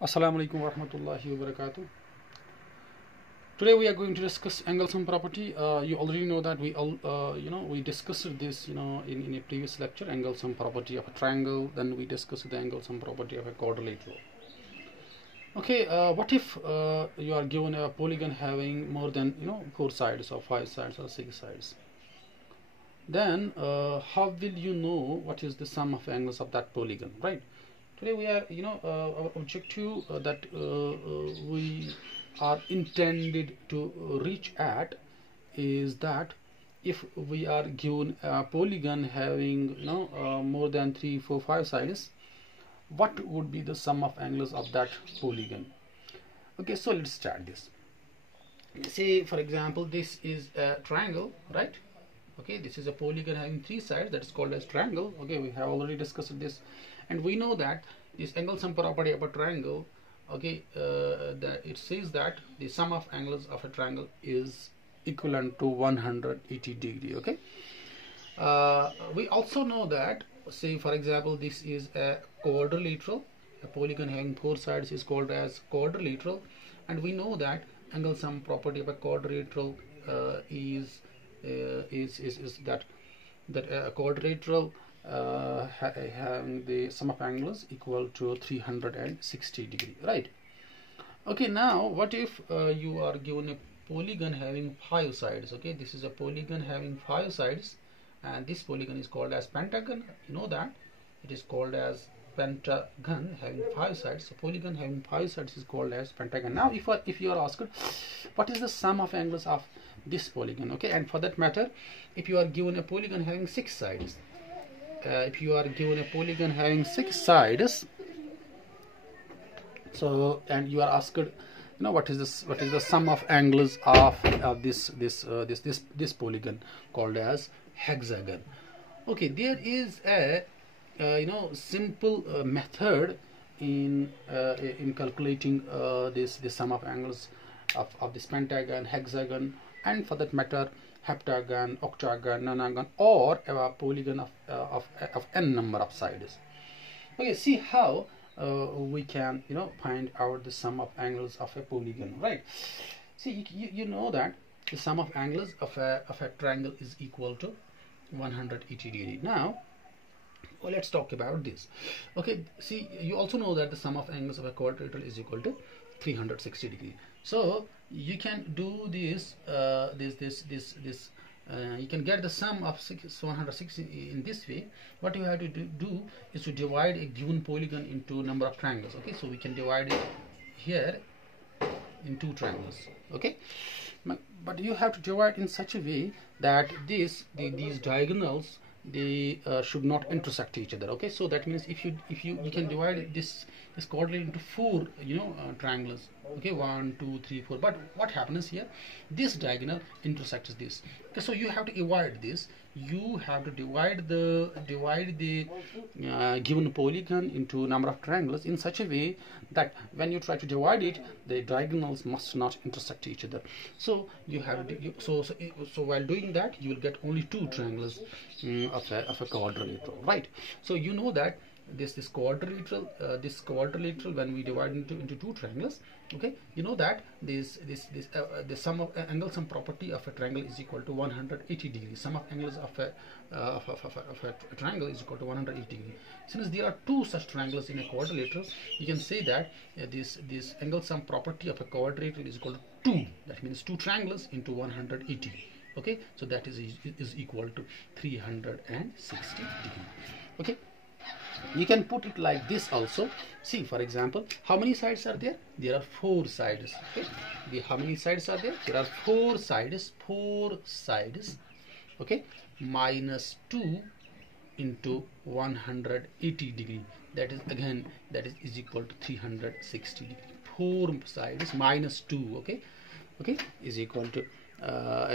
Assalamu alaikum warahmatullahi wabarakatuh. Today we are going to discuss angle sum property. You already know that we discussed this in a previous lecture, angle sum property of a triangle. Then we discussed the angle sum property of a quadrilateral. Okay, what if you are given a polygon having more than 4 sides or 5 sides or 6 sides? Then how will you know what is the sum of angles of that polygon, right? Today we are our objective that we are intended to reach at is that if we are given a polygon having more than 3, 4, 5 sides, what would be the sum of angles of that polygon? Okay, so let's start this. Say for example this is a triangle, right? Okay, this is a polygon having 3 sides, that is called as triangle. Okay, we have already discussed this, and we know that this angle sum property of a triangle, okay, it says that the sum of angles of a triangle is equivalent to 180 degree. Okay, we also know that, say for example this is a quadrilateral. A polygon having 4 sides is called as quadrilateral, and we know that angle sum property of a quadrilateral is that a quadrilateral having the sum of angles equal to 360 degree, right? Okay, now what if you are given a polygon having 5 sides? Okay, this is a polygon having 5 sides, and this polygon is called as pentagon. You know that it is called as pentagon having 5 sides. So polygon having 5 sides is called as pentagon. Now if you are asked what is the sum of angles of this polygon, okay, and for that matter if you are given a polygon having 6 sides, if you are given a polygon having 6 sides, so and you are asked what is the sum of angles of this polygon called as hexagon. Okay, there is a simple method in calculating this sum of angles of this pentagon, hexagon, and for that matter heptagon, octagon, nonagon, or a polygon of n number of sides. Okay, see how we can find out the sum of angles of a polygon, right? See, you know that the sum of angles of a triangle is equal to 180 degree. Now well, let's talk about this. Okay, see, you also know that the sum of angles of a quadrilateral is equal to 360 degree. So you can do this you can get the sum of 160 in this way. What you have to do is to divide a given polygon into number of triangles. Okay, so we can divide it here in 2 triangles. Okay, but you have to divide in such a way that these diagonals, they should not intersect each other. Okay, so that means if you can divide this quadrilateral into 4 triangles. Okay, 1, 2, 3, 4, but what happens here, this diagonal intersects this. Okay, so you have to avoid this. You have to divide the given polygon into number of triangles in such a way that when you try to divide it, the diagonals must not intersect each other. So you have to so while doing that, you will get only 2 triangles of a quadrilateral, right? So you know that this quadrilateral when we divide into 2 triangles, okay, you know that the sum of angle sum property of a triangle is equal to 180 degrees. Sum of angles of a triangle is equal to 180 degrees. Since there are 2 such triangles in a quadrilateral, you can say that this angle sum property of a quadrilateral is equal to 2. That means 2 triangles into 180. Okay, so that is equal to 360 degree. Okay, you can put it like this also. See, for example, how many sides are there? There are 4 sides. Okay, how many sides are there? There are 4 sides. 4 sides. Okay, minus 2 into 180 degree. That is equal to 360 degree. 4 sides minus 2. Okay, is equal to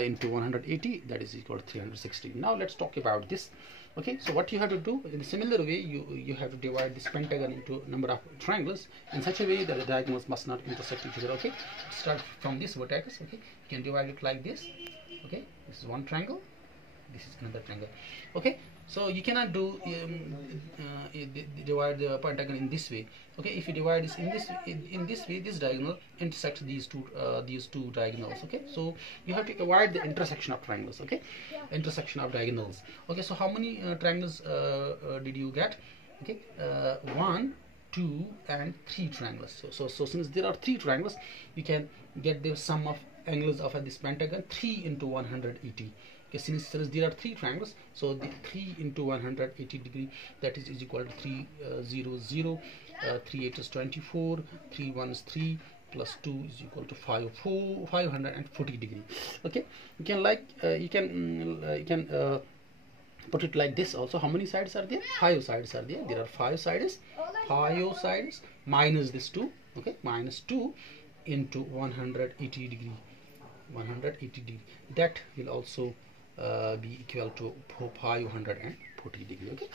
into 180, that is equal to 360. Now let's talk about this. Okay, so what you have to do in a similar way, you have to divide this pentagon into number of triangles in such a way that the diagonals must not intersect each other. Okay, start from this vertex. Okay, you can divide it like this. Okay, this is one triangle, this is another triangle. Okay, So you cannot do divide the pentagon in this way. Okay, if you divide this in this way, this diagonal intersects these two diagonals. Okay, so you have to avoid the intersection of triangles. Okay, intersection of diagonals. Okay, so how many triangles did you get? Okay, 1, 2, and 3 triangles. So since there are 3 triangles, you can get the sum of angles of this pentagon, 3 into 180. Okay, since there are 3 triangles, so the 3 into 180 degree, that is equal to 300. 3 8 is 24, 3 1 is 3, plus 2 is equal to 540 degree. Okay, you can put it like this also. How many sides are there? 5 sides are there. There are 5 sides. 5 sides minus this 2. Okay, minus 2 into 180 degree. 180 degree. That will also be equal to 540 degree. Okay,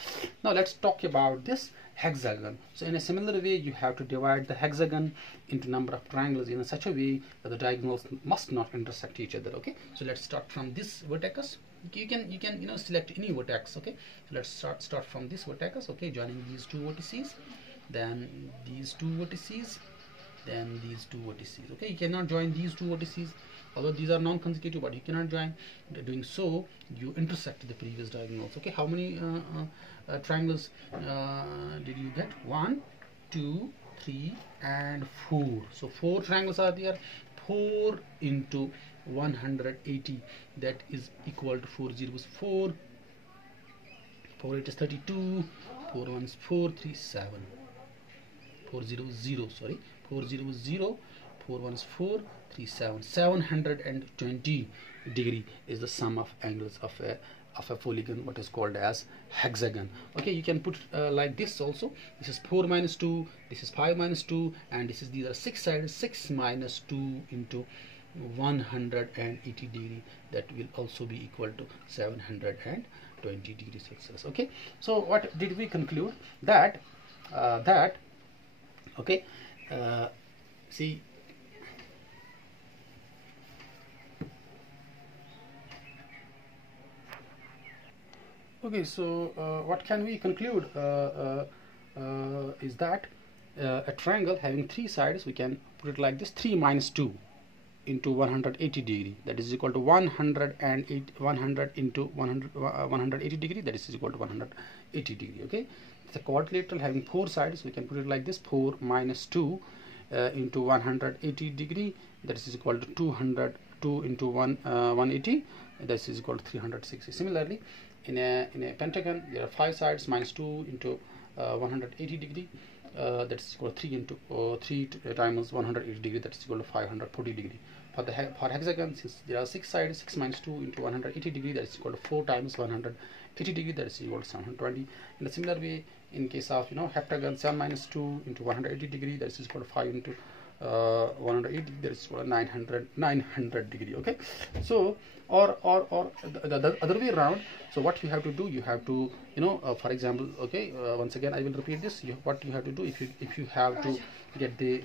now let's talk about this hexagon. So in a similar way, you have to divide the hexagon into number of triangles in such a way that the diagonals must not intersect each other. Okay, so let's start from this vertex. You can select any vertex. Okay, so let's start from this vertex. Okay, joining these 2 vertices, then these 2 vertices, then these 2 vertices. Okay, you cannot join these 2 vertices, although these are non-consecutive, but you cannot join. Doing so, you intersect the previous diagonals. Okay, how many triangles did you get? 1, 2, 3, and 4. So 4 triangles are there. 4 into 180, that is equal to 4 zeros 4, 4 8 is 32, 4 1 is 437, 400, sorry, 400, 4 1 is 437. 720 degree is the sum of angles of a polygon, what is called as hexagon. Okay, you can put like this also. This is 4 minus 2, this is 5 minus 2, and these are 6 sides. 6 minus 2 into 180 degree, that will also be equal to 720 degrees Celsius. Okay, so what did we conclude? That okay, see, okay, so what can we conclude is that a triangle having 3 sides, we can put it like this: 3 minus 2 into 180 degree, that is equal to 100 into 180 degree, that is equal to 180 degree. Okay, it's a quadrilateral having 4 sides. We can put it like this: 4 minus 2 into 180 degree, that is equal to 202 into 180, that is equal to 360. Similarly, in a pentagon, there are 5 sides. Minus 2 into 180 degree, that is equal to 3 into 3 times 180 degree, that is equal to 540 degree. For hexagon, since there are 6 sides, 6 minus 2 into 180 degree, that is equal to 4 times 180 degree, that is equal to 720. In a similar way, in case of heptagon, 7 minus 2 into 180 degree, that is equal to 5 into 180, that is equal to 900 degree. Okay, so or the other way around. So what you have to do, you have to for example, okay, once again I will repeat this. What you have to do, if you have to get the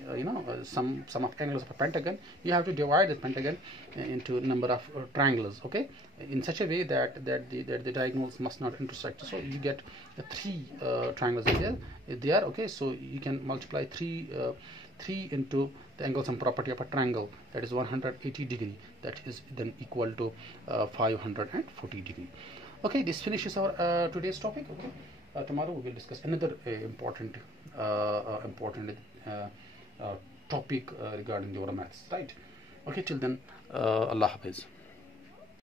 sum of angles of a pentagon, you have to divide the pentagon into number of triangles. Okay, in such a way that the diagonals must not intersect. So you get 3 triangles there. Okay, so you can multiply 3 into the angle sum property of a triangle, that is 180 degree, that is then equal to 540 degree. Okay, this finishes our today's topic. Okay, tomorrow we will discuss another important topic regarding your maths, right? Okay, till then, Allah Hafiz.